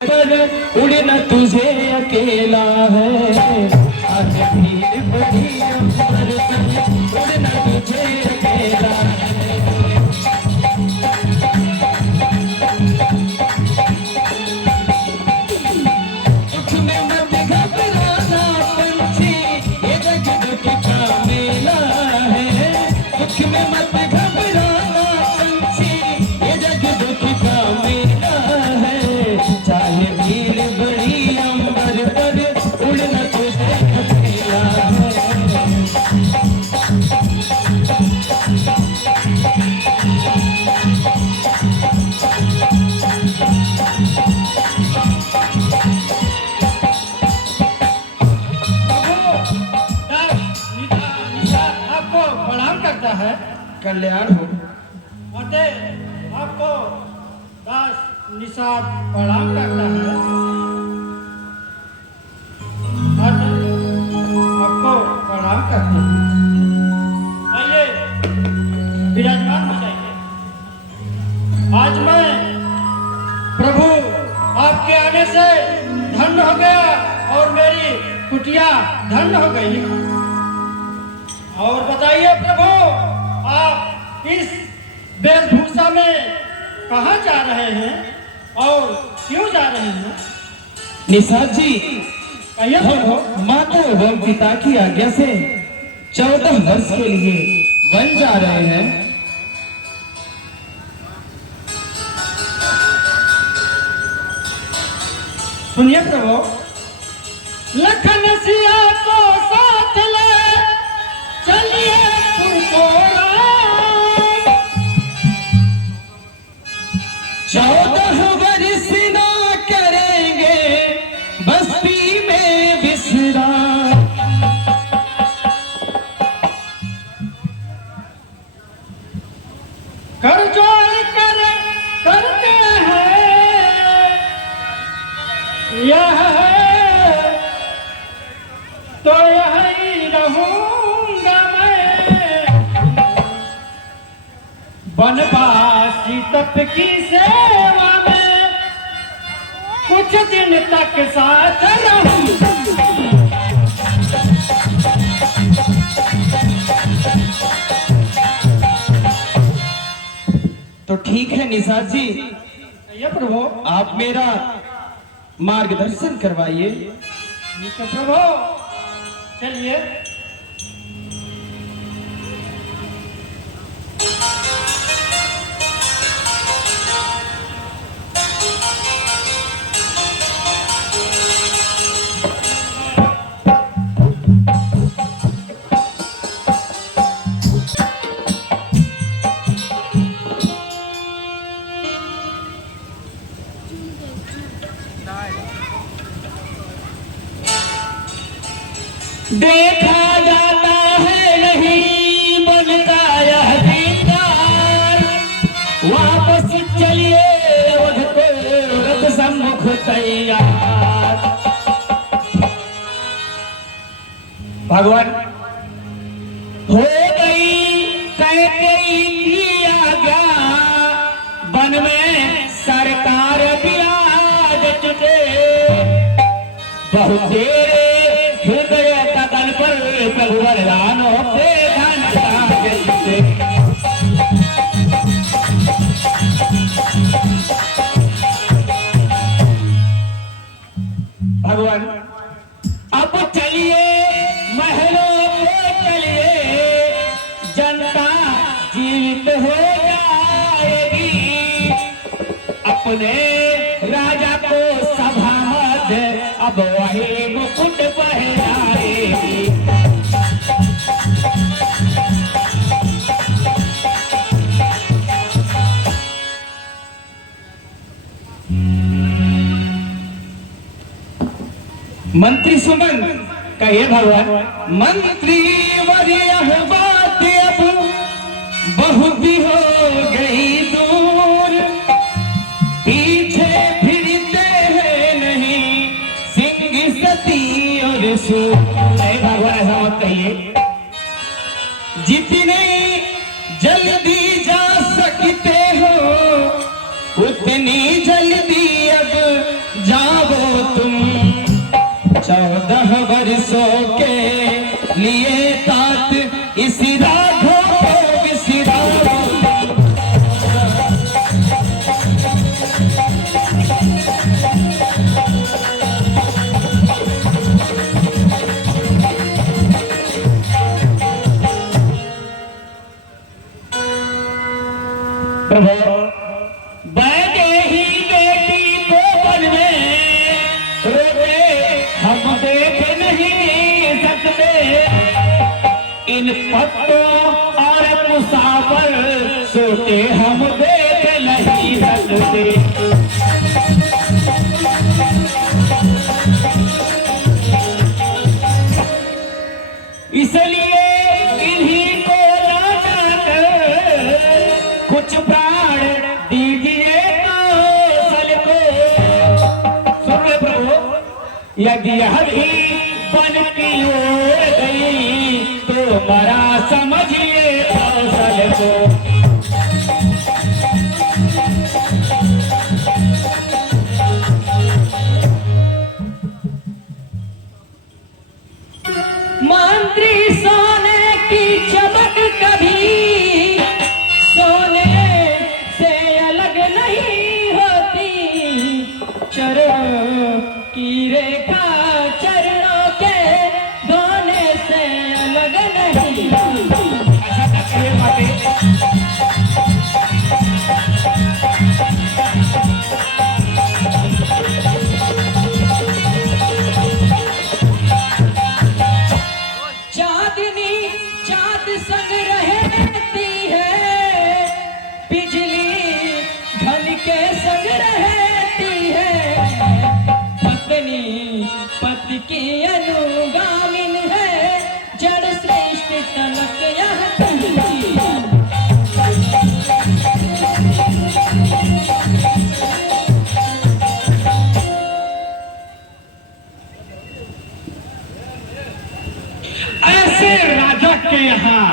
पर उड़ना तुझे अकेला है, आज भीड़ बड़ी अंबर पर उड़ना तुझे अकेला है। दुख में मत घबराना पंछी, ये जग दुख का मेला है। दुख में मत घबराना पंछी, ये जग दुख का मेला है। चाहे भीड़ बड़ी अंबर पर उड़ना तुझे अकेला है। आपको प्रणाम करता है। कल्याण हो। मोटे आपको दास निषाद प्रणाम करता है। मोटे आपको प्रणाम करते हैं। आइए विराजमान हो जाइए। आज मैं प्रभु आपके आने से धन्य हो गया और मेरी कुटिया धन्य हो गई। और बताइए प्रभु, आप इस वेशभूषा में कहाँ जा रहे हैं और क्यों जा रहे हैं? निषाद जी, कहिए प्रभु। माता एवं पिता की आज्ञा से 14 वर्ष के लिए वन जा रहे हैं। सुनिए प्रभु, लखन सिया को साथ ले चलिए पुरकोड़ा। 14 वर्ष ना करेंगे बस्ती में विश्राम। कर जोड़ कर करते हैं यह तो यही रहूंगा मैं। बनवासी तप की सेवा में कुछ दिन तक साथ रहूं। तो ठीक है निषाद जी, ये प्रभु। आप मेरा मार्गदर्शन करवाइए। ठीक है प्रभु, चलिए। देखा जाता है नहीं बनता यह दीदार, वापस चलिए अवध को रथ सम्मुख तैयार। भगवान हो गई कैकेयी की आज्ञा, वन में सरकार विराज चुके। बहुत देर हृदय तन पर प्रभु वरदान होते भगवान। अब चलिए महलों में चलिए, जनता जीवित हो जाएगी। अपने राजा को सभा मध्य अब वही मुकुट पहनाएगी। मंत्री सुमन, कहिए भगवान। मंत्री वर्य बात अब बहुत भी हो गई दूर, पीछे फिरते हैं नहीं सिंह सती और सूर। नहीं भगवान, ऐसा मत कहिए। जितने जल्दी जा सकते हो उतनी जल्दी अब जा इन पत्तों और मुसाफर सोते हम देख नहीं सकते। इसलिए इन्हीं को लौटाकर कुछ प्राण दीजिए कौशल को। सुन रहे प्रभु, यदि हरी बन की ओर गई तो मरा समझिए कौशल को। मंत्री सोने की चमक कभी सोने से अलग नहीं होती। चरणों की रेखा चरणों के धोने से अलग नहीं होती। संग रहती है बिजली धन के संग रहती है। पत्नी पति की अनुगामिन है जड़ श्रेष्ठ तलक यह कहती। ऐसे राजा के यहाँ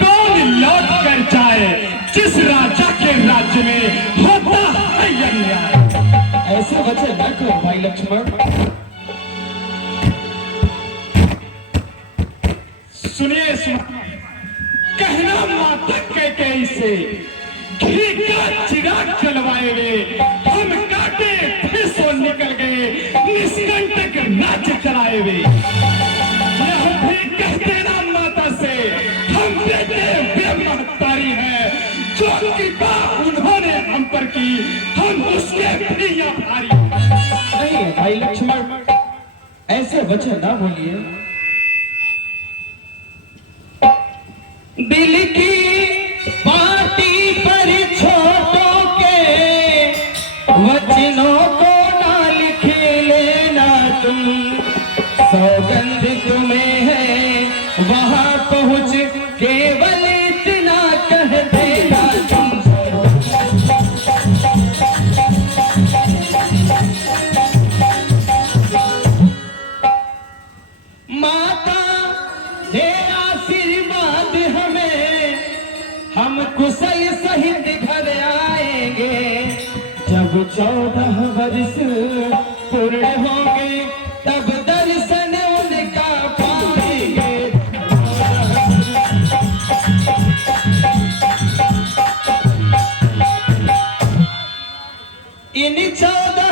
कौन लौट कर जाए जिस राजा के राज्य में होता है अन्याय। ऐसे वचन न करो भाई लक्ष्मण। सुनिए कहना माता कैकेयी से घी का चिराग जलवाए वे हम काटे फिर सो निकल गए निष्कंटक राज्य चलाए वे। हम भी कहते ना माता से हम बेटे वे महतारी है जो कृपा उन्होंने हम पर की हम उसके प्रिय भारी। नहीं भाई लक्ष्मण, ऐसे वचन ना बोलिए। दिल की पार्टी पर छोटों के वचनों को ना लिख लेना तुम। सौगंध तुम्हें है वहां पहुंच केवल इतना कह देना तुम। माता दे आशीर्वाद हमें, हम कुशल सहित घर आएंगे। जब 14 वर्ष पूर्ण होंगे तब दर्शन उनका पाएंगे। इन 14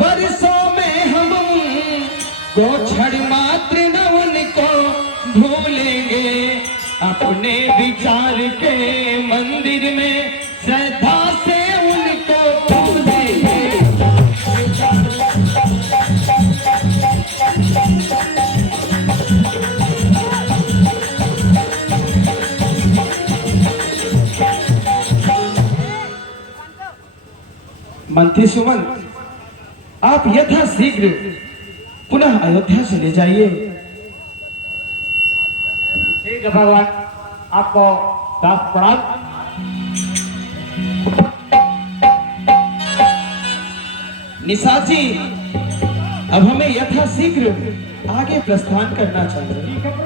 वर्षों में हम को क्षण मात्र न उनको भूलेंगे। अपने विचार के मंदिर में श्रद्धा से उनको पूजेंगे। मंत्री सुमन, आप यथा शीघ्र पुनः अयोध्या चले जाइए। ठीक है भगवान, आपको दास प्रणाम। निशाची, अब हमें यथा शीघ्र आगे प्रस्थान करना चाहिए। ठीक है।